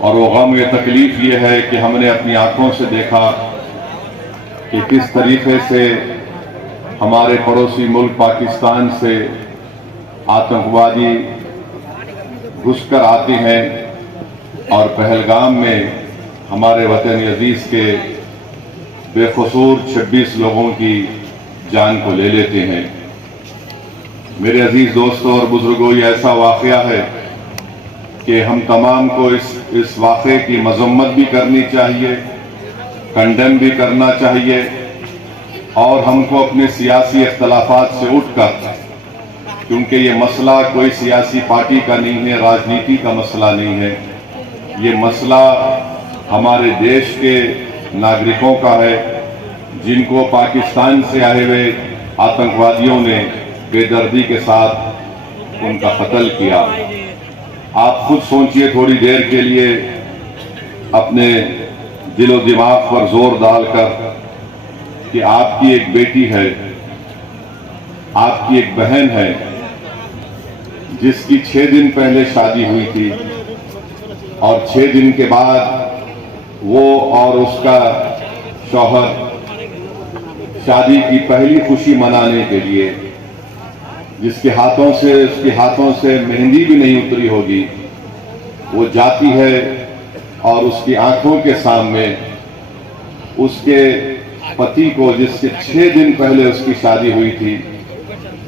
और वो गम ये तकलीफ़ ये है कि हमने अपनी आंखों से देखा कि किस तरीके से हमारे पड़ोसी मुल्क पाकिस्तान से आतंकवादी घुसकर आते हैं और पहलगाम में हमारे वतन अजीज़ के बेकसूर 26 लोगों की जान को ले लेते हैं। मेरे अजीज़ दोस्तों और बुजुर्गों, ये ऐसा वाक़या है कि हम तमाम को इस वाक़े की मज़म्मत भी करनी चाहिए, कंडेम भी करना चाहिए और हमको अपने सियासी इख्तलाफात से उठकर, क्योंकि ये मसला कोई सियासी पार्टी का नहीं है, राजनीति का मसला नहीं है, ये मसला हमारे देश के नागरिकों का है जिनको पाकिस्तान से आए हुए आतंकवादियों ने बेदर्दी के साथ उनका कत्ल किया। आप खुद सोचिए थोड़ी देर के लिए, अपने दिलो दिमाग पर जोर डालकर कि आपकी एक बेटी है, आपकी एक बहन है जिसकी 6 दिन पहले शादी हुई थी और 6 दिन के बाद वो और उसका शौहर शादी की पहली खुशी मनाने के लिए, उसके हाथों से मेहंदी भी नहीं उतरी होगी, वो जाती है और उसकी आंखों के सामने उसके पति को, जिससे 6 दिन पहले उसकी शादी हुई थी,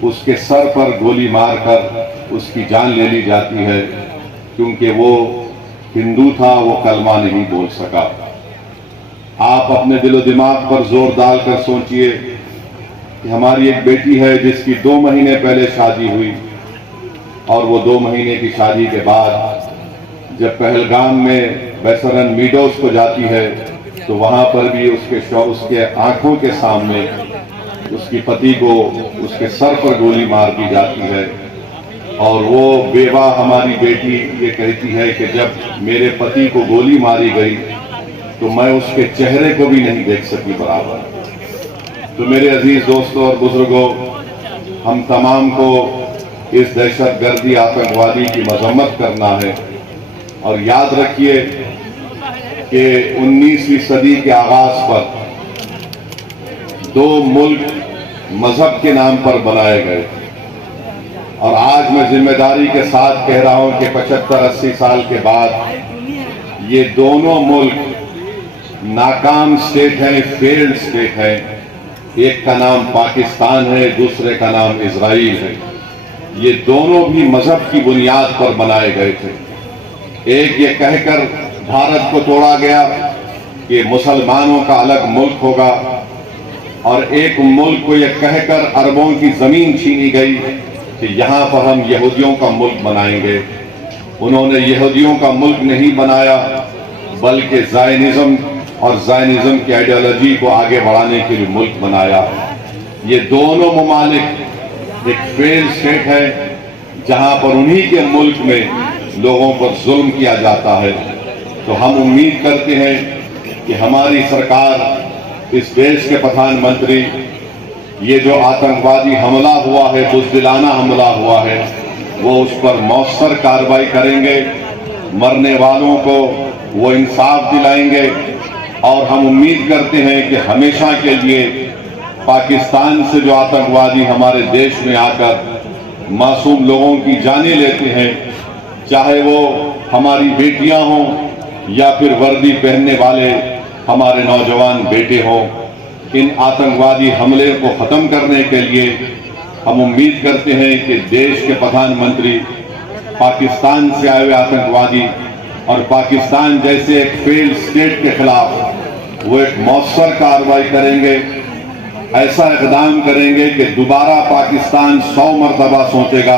उसके सर पर गोली मारकर उसकी जान ले ली जाती है क्योंकि वो हिंदू था, वो कलमा नहीं बोल सका। आप अपने दिलो दिमाग पर जोर डालकर सोचिए कि हमारी एक बेटी है जिसकी 2 महीने पहले शादी हुई और वो 2 महीने की शादी के बाद जब पहलगाम में बैसरन मीडोज को जाती है तो वहां पर भी उसके आंखों के सामने उसकी पति को उसके सर पर गोली मार दी जाती है। और वो बेवा हमारी बेटी ये कहती है कि जब मेरे पति को गोली मारी गई तो मैं उसके चेहरे को भी नहीं देख सकी बराबर। तो मेरे अजीज दोस्तों और बुजुर्गों, हम तमाम को इस दहशतगर्दी आतंकवादी की मजम्मत करना है और याद रखिए कि 19वीं सदी के आगाज पर 2 मुल्क मजहब के नाम पर बनाए गए और आज मैं जिम्मेदारी के साथ कह रहा हूं कि 75-80 साल के बाद ये दोनों मुल्क नाकाम स्टेट हैं, फेल्ड स्टेट हैं। एक का नाम पाकिस्तान है, दूसरे का नाम इजराइल है। ये दोनों भी मजहब की बुनियाद पर बनाए गए थे। एक ये कहकर भारत को तोड़ा गया कि मुसलमानों का अलग मुल्क होगा और एक मुल्क को यह कहकर अरबों की जमीन छीनी गई कि यहां पर हम यहूदियों का मुल्क बनाएंगे। उन्होंने यहूदियों का मुल्क नहीं बनाया बल्कि ज़ायनिज़्म और ज़ायनिज़्म की आइडियोलॉजी को आगे बढ़ाने के लिए मुल्क बनाया। ये दोनों ममालिक एक फेल्ड स्टेट है जहां पर उन्हीं के मुल्क में लोगों पर जुल्म किया जाता है। तो हम उम्मीद करते हैं कि हमारी सरकार, इस देश के प्रधानमंत्री, ये जो आतंकवादी हमला हुआ है, बुज़दिलाना हमला हुआ है, वो उस पर मौसर कार्रवाई करेंगे, मरने वालों को वो इंसाफ दिलाएंगे और हम उम्मीद करते हैं कि हमेशा के लिए पाकिस्तान से जो आतंकवादी हमारे देश में आकर मासूम लोगों की जानें लेते हैं, चाहे वो हमारी बेटियां हों या फिर वर्दी पहनने वाले हमारे नौजवान बेटे हों, इन आतंकवादी हमले को खत्म करने के लिए हम उम्मीद करते हैं कि देश के प्रधानमंत्री पाकिस्तान से आए हुए आतंकवादी और पाकिस्तान जैसे एक फेल्ड स्टेट के खिलाफ वो एक मौसर कार्रवाई करेंगे, ऐसा इक़दाम करेंगे कि दोबारा पाकिस्तान 100 मरतबा सोचेगा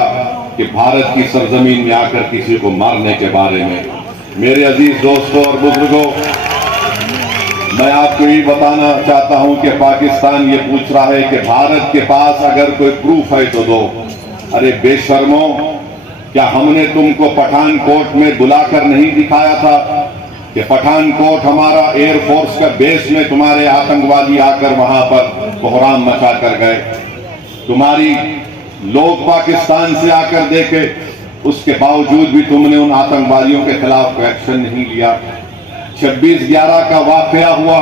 कि भारत की सरजमीन में आकर किसी को मारने के बारे में। मेरे अजीज दोस्तों और बुजुर्गों, मैं आपको ये बताना चाहता हूं कि पाकिस्तान ये पूछ रहा है कि भारत के पास अगर कोई प्रूफ है तो दो। अरे बेशर्मो, क्या हमने तुमको पठानकोट में बुलाकर नहीं दिखाया था कि पठानकोट हमारा एयरफोर्स का बेस में तुम्हारे आतंकवादी आकर वहां पर कोहराम मचा कर गए? तुम्हारी लोग पाकिस्तान से आकर देखे उसके बावजूद भी तुमने उन आतंकवादियों के खिलाफ कोई एक्शन नहीं लिया। 26/11 का वाकया हुआ,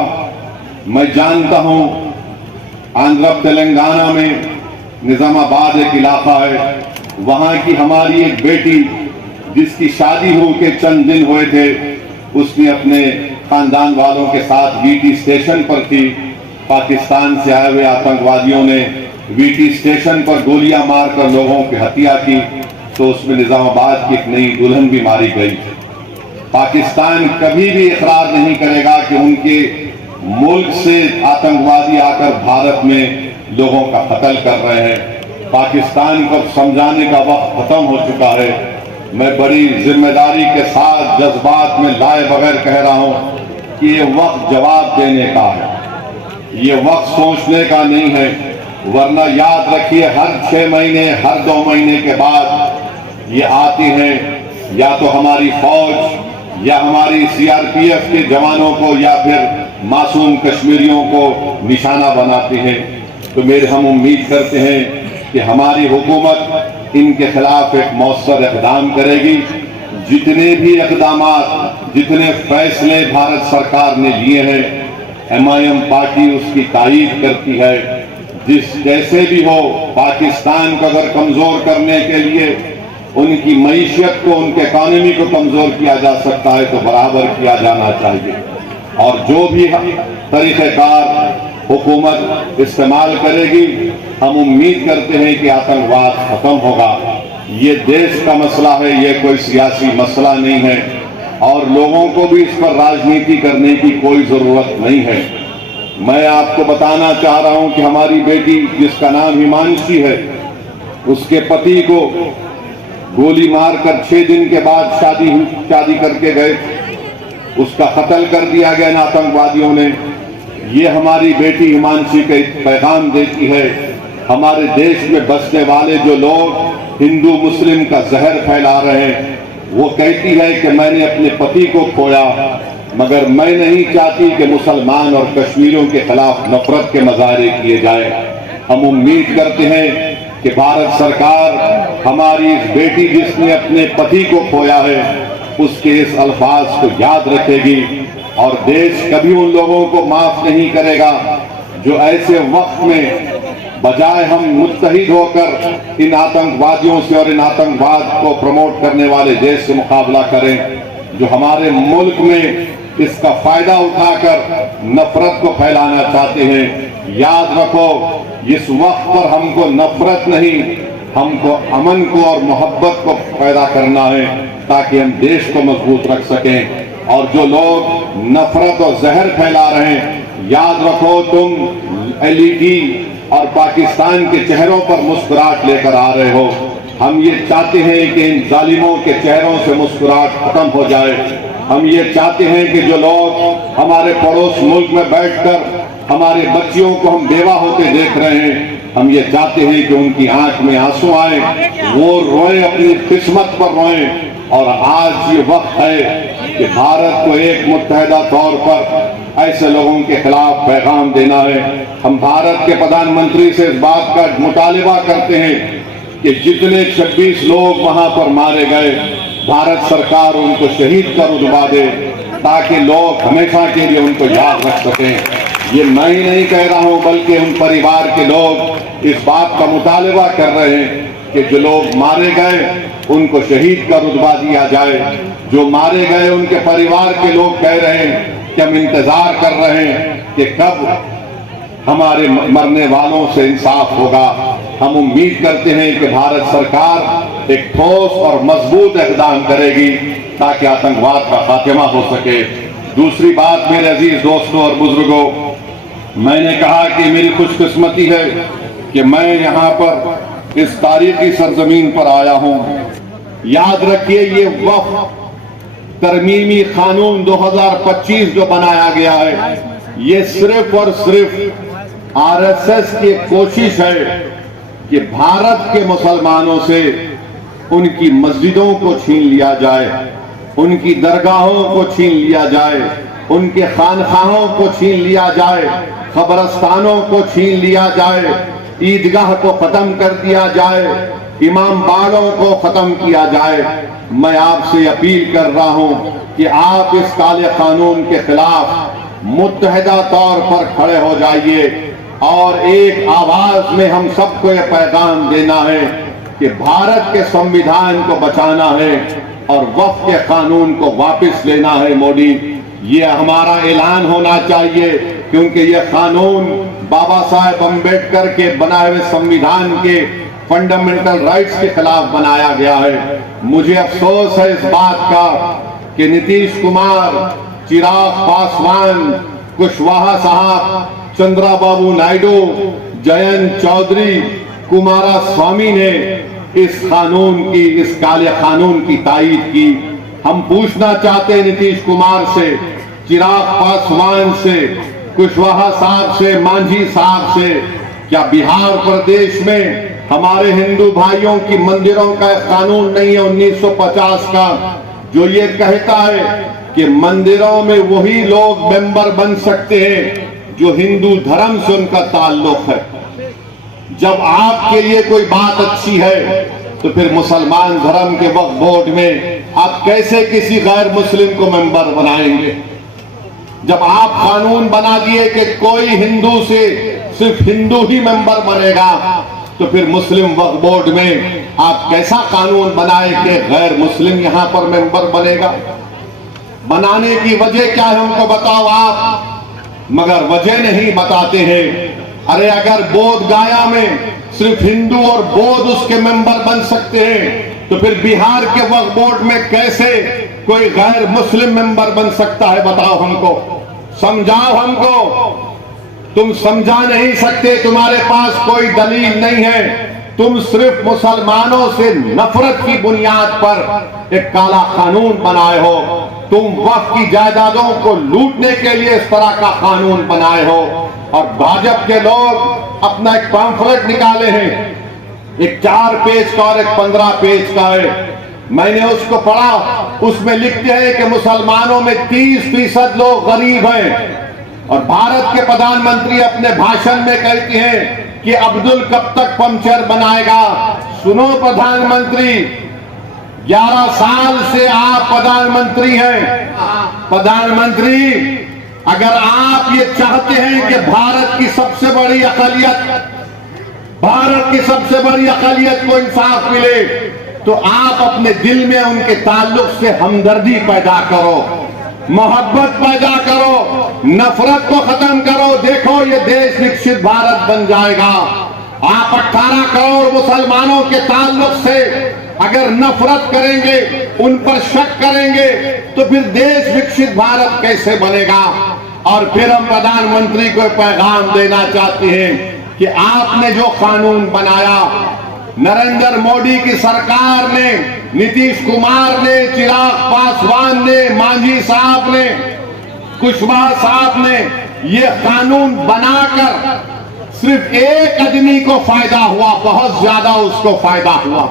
मैं जानता हूं आंध्र तेलंगाना में निजामाबाद एक इलाका है, वहां की हमारी एक बेटी जिसकी शादी हो के चंद दिन हुए थे, उसने अपने खानदान वालों के साथ वीटी स्टेशन पर थी। पाकिस्तान से आए हुए आतंकवादियों ने वीटी स्टेशन पर गोलियां मारकर लोगों की हत्या की, तो उसमें निजामाबाद की एक नई दुल्हन भी मारी गई। पाकिस्तान कभी भी इकरार नहीं करेगा कि उनके मुल्क से आतंकवादी आकर भारत में लोगों का कत्ल कर रहे हैं। पाकिस्तान को समझाने का वक्त खत्म हो चुका है। मैं बड़ी जिम्मेदारी के साथ जज्बात में लाए बगैर कह रहा हूं कि ये वक्त जवाब देने का है, ये वक्त सोचने का नहीं है। वरना याद रखिए, हर 6 महीने हर 2 महीने के बाद ये आती हैं, या तो हमारी फौज या हमारी सीआरपीएफ के जवानों को या फिर मासूम कश्मीरियों को निशाना बनाते हैं। तो हम उम्मीद करते हैं कि हमारी हुकूमत इनके खिलाफ एक मौसर इक़दाम करेगी। जितने भी इक़दाम, जितने फैसले भारत सरकार ने लिए हैं, MIM पार्टी उसकी तारीफ करती है। जैसे भी हो, पाकिस्तान को अगर कमजोर करने के लिए उनकी मईशत को, उनके इकॉनमी को कमजोर किया जा सकता है तो बराबर किया जाना चाहिए। और जो भी तरीक़ेकार हुकूमत इस्तेमाल करेगी, हम उम्मीद करते हैं कि आतंकवाद खत्म होगा। ये देश का मसला है, ये कोई सियासी मसला नहीं है, और लोगों को भी इस पर राजनीति करने की कोई जरूरत नहीं है। मैं आपको बताना चाह रहा हूं कि हमारी बेटी जिसका नाम हिमांशी है, उसके पति को गोली मारकर 6 दिन के बाद शादी करके गए, उसका कत्ल कर दिया गया इन आतंकवादियों ने। ये हमारी बेटी हिमांशी का एक पैगाम देती है। हमारे देश में बसने वाले जो लोग हिंदू मुस्लिम का जहर फैला रहे हैं, वो कहती है कि मैंने अपने पति को खोया, मगर मैं नहीं चाहती कि मुसलमान और कश्मीरियों के खिलाफ नफरत के मुजाहरे किए जाए। हम उम्मीद करते हैं कि भारत सरकार हमारी इस बेटी जिसने अपने पति को खोया है, उसके इस अल्फाज को याद रखेगी, और देश कभी उन लोगों को माफ नहीं करेगा जो ऐसे वक्त में बजाय हम मुत्तहिद होकर इन आतंकवादियों से और इन आतंकवाद को प्रमोट करने वाले देश से मुकाबला करें, जो हमारे मुल्क में इसका फायदा उठाकर नफरत को फैलाना चाहते हैं। याद रखो, इस वक्त पर हमको नफरत नहीं, हमको अमन को और मोहब्बत को पैदा करना है, ताकि हम देश को मजबूत रख सकें। और जो लोग नफरत और जहर फैला रहे हैं, याद रखो, तुम LED और पाकिस्तान के चेहरों पर मुस्कुराहट लेकर आ रहे हो। हम ये चाहते हैं कि इन जालिमों के चेहरों से मुस्कुराहट खत्म हो जाए। हम ये चाहते हैं कि जो लोग हमारे पड़ोस मुल्क में बैठकर हमारे बच्चियों को हम बेवा होते देख रहे हैं, हम ये चाहते हैं कि उनकी आंख में आंसू आए, वो रोए, अपनी किस्मत पर रोए। और आज ये वक्त है कि भारत को एक मुत्तहिदा तौर पर ऐसे लोगों के खिलाफ पैगाम देना है। हम भारत के प्रधानमंत्री से इस बात का मुतालिबा करते हैं कि जितने 26 लोग वहां पर मारे गए, भारत सरकार उनको शहीद का रुतबा दे, ताकि लोग हमेशा के लिए उनको याद रख सकें। ये मैं ही नहीं कह रहा हूं, बल्कि उन परिवार के लोग इस बात का मुतालिबा कर रहे हैं कि जो लोग मारे गए उनको शहीद का रुतबा दिया जाए। जो मारे गए उनके परिवार के लोग कह रहे हैं कि हम इंतजार कर रहे हैं कि कब हमारे मरने वालों से इंसाफ होगा। हम उम्मीद करते हैं कि भारत सरकार एक ठोस और मजबूत इक़दाम करेगी ताकि आतंकवाद का खात्मा हो सके। दूसरी बात, मेरे अजीज दोस्तों और बुजुर्गों, मैंने कहा कि मेरी खुशकिस्मती है कि मैं यहाँ पर इस तारीखी सरजमीन पर आया हूँ। याद रखिए, ये वफ़्त तरमीमी कानून 2025 जो बनाया गया है, ये सिर्फ और सिर्फ RSS की कोशिश है कि भारत के मुसलमानों से उनकी मस्जिदों को छीन लिया जाए, उनकी दरगाहों को छीन लिया जाए, उनके खानखाहों को छीन लिया जाए, कब्रस्तानों को छीन लिया जाए, ईदगाह को खत्म कर दिया जाए, इमाम बाड़ों को खत्म किया जाए। मैं आपसे अपील कर रहा हूं कि आप इस काले कानून के खिलाफ मुत्तहिदा तौर पर खड़े हो जाइए और एक आवाज में हम सबको यह पैगाम देना है कि भारत के संविधान को बचाना है और वक्फ के कानून को वापस लेना है। मोदी, ये हमारा ऐलान होना चाहिए, क्योंकि यह कानून बाबा साहेब अम्बेडकर के बनाए हुए संविधान के फंडामेंटल राइट्स के खिलाफ बनाया गया है। मुझे अफसोस है इस बात का कि नीतीश कुमार, चिराग पासवान, कुशवाहा साहब, चंद्राबाबू नायडू, जयंत चौधरी, कुमारास्वामी ने इस कानून की, इस काले कानून की तायीद की। हम पूछना चाहते हैं नीतीश कुमार से, चिराग पासवान से, कुशवाहा साहब से, मांझी साहब से, क्या बिहार प्रदेश में हमारे हिंदू भाइयों की मंदिरों का कानून नहीं है 1950 का, जो ये कहता है कि मंदिरों में वही लोग मेंबर बन सकते हैं जो हिंदू धर्म से उनका ताल्लुक है। जब आपके लिए कोई बात अच्छी है तो फिर मुसलमान धर्म के वक्फ बोर्ड में आप कैसे किसी गैर मुस्लिम को मेंबर बनाएंगे? जब आप कानून बना दिए कि कोई हिंदू से सिर्फ हिंदू ही मेंबर बनेगा, तो फिर मुस्लिम वक्फ बोर्ड में आप कैसा कानून बनाए कि गैर मुस्लिम यहां पर मेंबर बनेगा? बनाने की वजह क्या है हमको बताओ आप, मगर वजह नहीं बताते हैं। अरे अगर बोध गया में सिर्फ हिंदू और बौद्ध उसके मेंबर बन सकते हैं, तो फिर बिहार के वक्फ बोर्ड में कैसे कोई गैर मुस्लिम मेंबर बन सकता है? बताओ हमको, समझाओ हमको। तुम समझा नहीं सकते, तुम्हारे पास कोई दलील नहीं है। तुम सिर्फ मुसलमानों से नफरत की बुनियाद पर एक काला कानून बनाए हो। तुम वक्फ की जायदादों को लूटने के लिए इस तरह का कानून बनाए हो। और भाजपा के लोग अपना एक पैम्फलेट निकाले हैं, एक 4 पेज का और एक 15 पेज का है। मैंने उसको पढ़ा, उसमें लिखते हैं कि मुसलमानों में 30% लोग गरीब हैं। और भारत के प्रधानमंत्री अपने भाषण में कहते हैं कि अब्दुल कब तक पंचर बनाएगा। सुनो प्रधानमंत्री, 11 साल से आप प्रधानमंत्री हैं। प्रधानमंत्री, अगर आप ये चाहते हैं कि भारत की सबसे बड़ी अक़लियत को इंसाफ मिले, तो आप अपने दिल में उनके ताल्लुक से हमदर्दी पैदा करो, मोहब्बत पैदा करो, नफरत को खत्म करो। देखो ये देश विकसित भारत बन जाएगा। आप 18 करोड़ मुसलमानों के ताल्लुक से अगर नफरत करेंगे, उन पर शक करेंगे, तो फिर देश विकसित भारत कैसे बनेगा? और फिर हम प्रधानमंत्री को पैगाम देना चाहते हैं कि आपने जो कानून बनाया, नरेंद्र मोदी की सरकार ने, नीतीश कुमार ने, चिराग पासवान ने, मांझी साहब ने, कुशवाहा साहब ने ये कानून बनाकर सिर्फ एक आदमी को फायदा हुआ, बहुत ज्यादा उसको फायदा हुआ।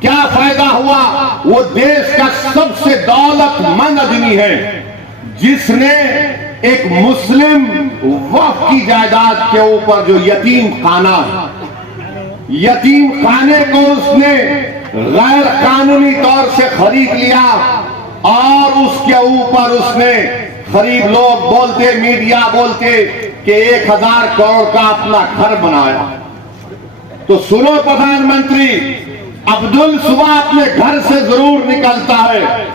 क्या फायदा हुआ? वो देश का सबसे दौलतमंद आदमी है, जिसने एक मुस्लिम वक्फ की जायदाद के ऊपर जो यतीम खाना, यतीम खाने को उसने गैर कानूनी तौर से खरीद लिया और उसके ऊपर उसने, गरीब लोग बोलते, मीडिया बोलते कि 1000 करोड़ का अपना घर बनाया। तो सुनो प्रधानमंत्री, अब्दुल सुबह अपने घर से जरूर निकलता है,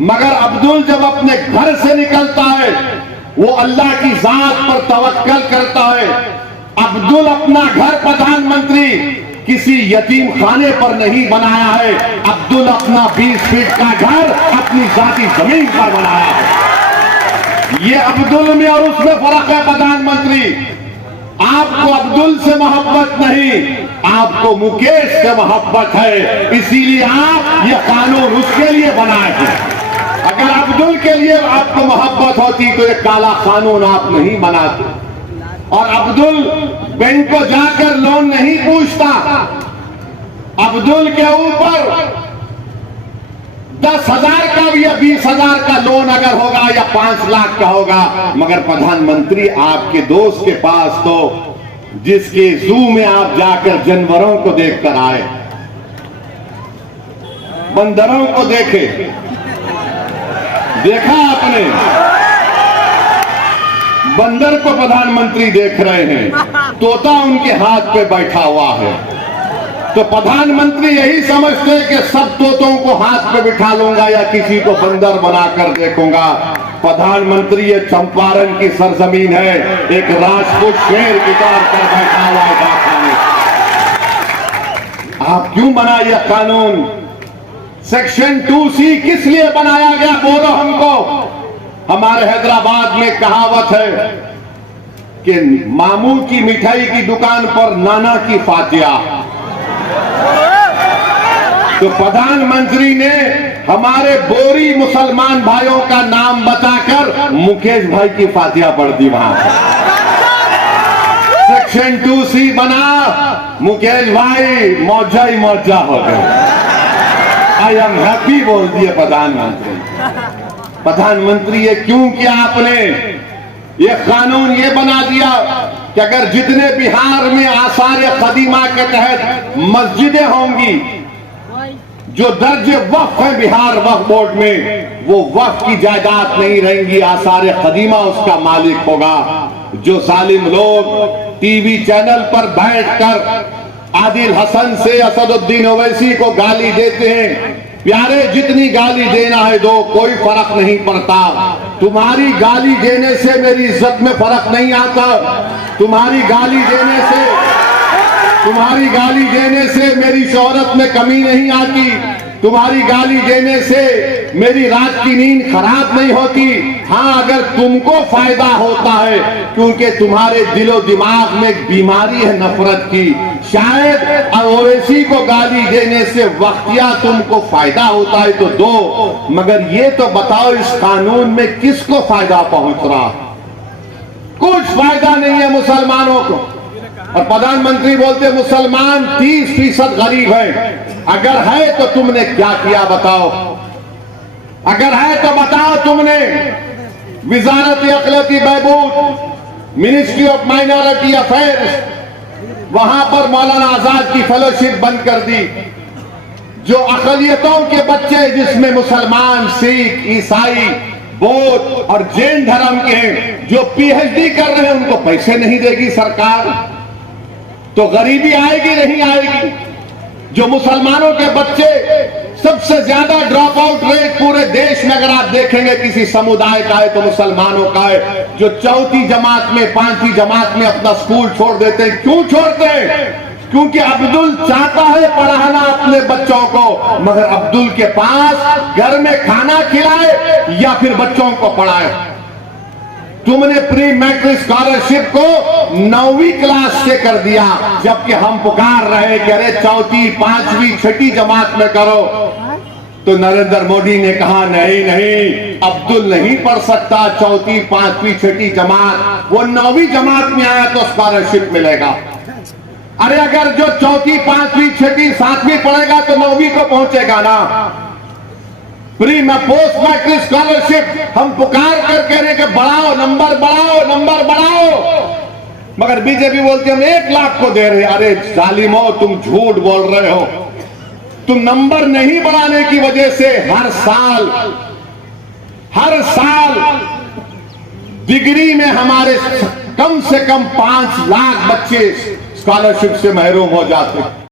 मगर अब्दुल जब अपने घर से निकलता है वो अल्लाह की जात पर तवक्कल करता है। अब्दुल अपना घर प्रधानमंत्री किसी यतीम खाने पर नहीं बनाया है, अब्दुल अपना 20 फीट का घर अपनी जाती जमीन पर बनाया है। ये अब्दुल में और उसमें फर्क है प्रधानमंत्री। आपको अब्दुल से मोहब्बत नहीं, आपको मुकेश से मोहब्बत है, इसीलिए आप ये कानून उसके लिए बनाए हैं। अगर अब्दुल के लिए आपको मोहब्बत होती तो ये काला कानून आप नहीं बनाते। और अब्दुल बैंक को जाकर लोन नहीं पूछता। अब्दुल के ऊपर 10,000 का या 20,000 का लोन अगर होगा या 5 लाख का होगा, मगर प्रधानमंत्री आपके दोस्त के पास तो जिसके जू में आप जाकर जानवरों को देखकर आए, बंदरों को देखे, देखा आपने? बंदर को प्रधानमंत्री देख रहे हैं, तोता उनके हाथ पे बैठा हुआ है। तो प्रधानमंत्री यही समझते हैं कि सब तोतों को हाथ पे बिठा लूंगा या किसी को बंदर बनाकर देखूंगा। प्रधानमंत्री ये चंपारण की सरजमीन है, एक राजपूत शेर गिटार पर बैठा हुआ है। आप क्यों बनाए यह कानून? सेक्शन 2C किस लिए बनाया गया, बोलो हमको। हमारे हैदराबाद में कहावत है कि मामू की मिठाई की दुकान पर नाना की फातिया। तो प्रधानमंत्री ने हमारे बोरी मुसलमान भाइयों का नाम बताकर मुकेश भाई की फातिया पढ़ दी वहां पर। सेक्शन 2C बना, मुकेश भाई मौजा ही मौजा हो गए। आई एम हैप्पी बोल दिए प्रधानमंत्री। प्रधानमंत्री ये क्यों किया आपने? ये कानून ये बना दिया कि अगर जितने बिहार में आसार कदीमा के तहत मस्जिदें होंगी, जो दर्ज वक्फ है बिहार वक्फ बोर्ड में, वो वक्फ की जायदाद नहीं रहेंगी, आसार कदीमा उसका मालिक होगा। जो जालिम लोग टीवी चैनल पर बैठकर आदिल हसन से असदुद्दीन ओवैसी को गाली देते हैं, प्यारे जितनी गाली देना है दो, कोई फर्क नहीं पड़ता। तुम्हारी गाली देने से मेरी इज्जत में फर्क नहीं आता। तुम्हारी गाली देने से मेरी शोहरत में कमी नहीं आती। तुम्हारी गाली देने से मेरी रात की नींद खराब नहीं होती। हाँ, अगर तुमको फायदा होता है क्योंकि तुम्हारे दिलो दिमाग में एक बीमारी है नफरत की, शायद ओवैसी को गाली देने से वक्तिया तुमको फायदा होता है तो दो, मगर ये तो बताओ इस कानून में किसको फायदा पहुंच रहा? कुछ फायदा नहीं है मुसलमानों को। और प्रधानमंत्री बोलते मुसलमान 30% गरीब है। अगर है तो तुमने क्या किया बताओ? अगर है तो बताओ तुमने। विजारत अखलाकी बहबूद, मिनिस्ट्री ऑफ माइनॉरिटी अफेयर्स, वहां पर मौलाना आजाद की फेलोशिप बंद कर दी। जो अकलियतों के बच्चे जिसमें मुसलमान, सिख, ईसाई, बौद्ध और जैन धर्म के हैं, जो PhD कर रहे हैं, उनको पैसे नहीं देगी सरकार, तो गरीबी आएगी नहीं आएगी? जो मुसलमानों के बच्चे सबसे ज्यादा ड्रॉप आउट रेट पूरे देश में अगर आप देखेंगे किसी समुदाय का है तो मुसलमानों का है। जो चौथी जमात में, 5वीं जमात में अपना स्कूल छोड़ देते हैं। क्यों छोड़ते हैं? क्योंकि अब्दुल चाहता है पढ़ाना अपने बच्चों को, मगर अब्दुल के पास घर में खाना खिलाए या फिर बच्चों को पढ़ाए। तुमने प्री मैट्रिक स्कॉलरशिप को 9वीं क्लास से कर दिया, जबकि हम पुकार रहे कि अरे 4ठी, 5वीं, 6ठी जमात में करो। तो नरेंद्र मोदी ने कहा नहीं नहीं, अब्दुल नहीं पढ़ सकता 4ठी, 5वीं, 6ठी जमात, वो 9वीं जमात में आया तो स्कॉलरशिप मिलेगा। अरे अगर जो 4ठी, 5वीं, 6ठी, 7वीं पढ़ेगा तो 9वीं को पहुंचेगा ना। प्री में पोस्ट मैट्रिक स्कॉलरशिप हम पुकार कर कह रहे कि बढ़ाओ, नंबर बढ़ाओ, नंबर बढ़ाओ, मगर बीजेपी बोलती हम 1 लाख को दे रहे। अरे जालिमो, तुम झूठ बोल रहे हो। तुम नंबर नहीं बढ़ाने की वजह से हर साल डिग्री में हमारे कम से कम 5 लाख बच्चे स्कॉलरशिप से महरूम हो जाते हैं।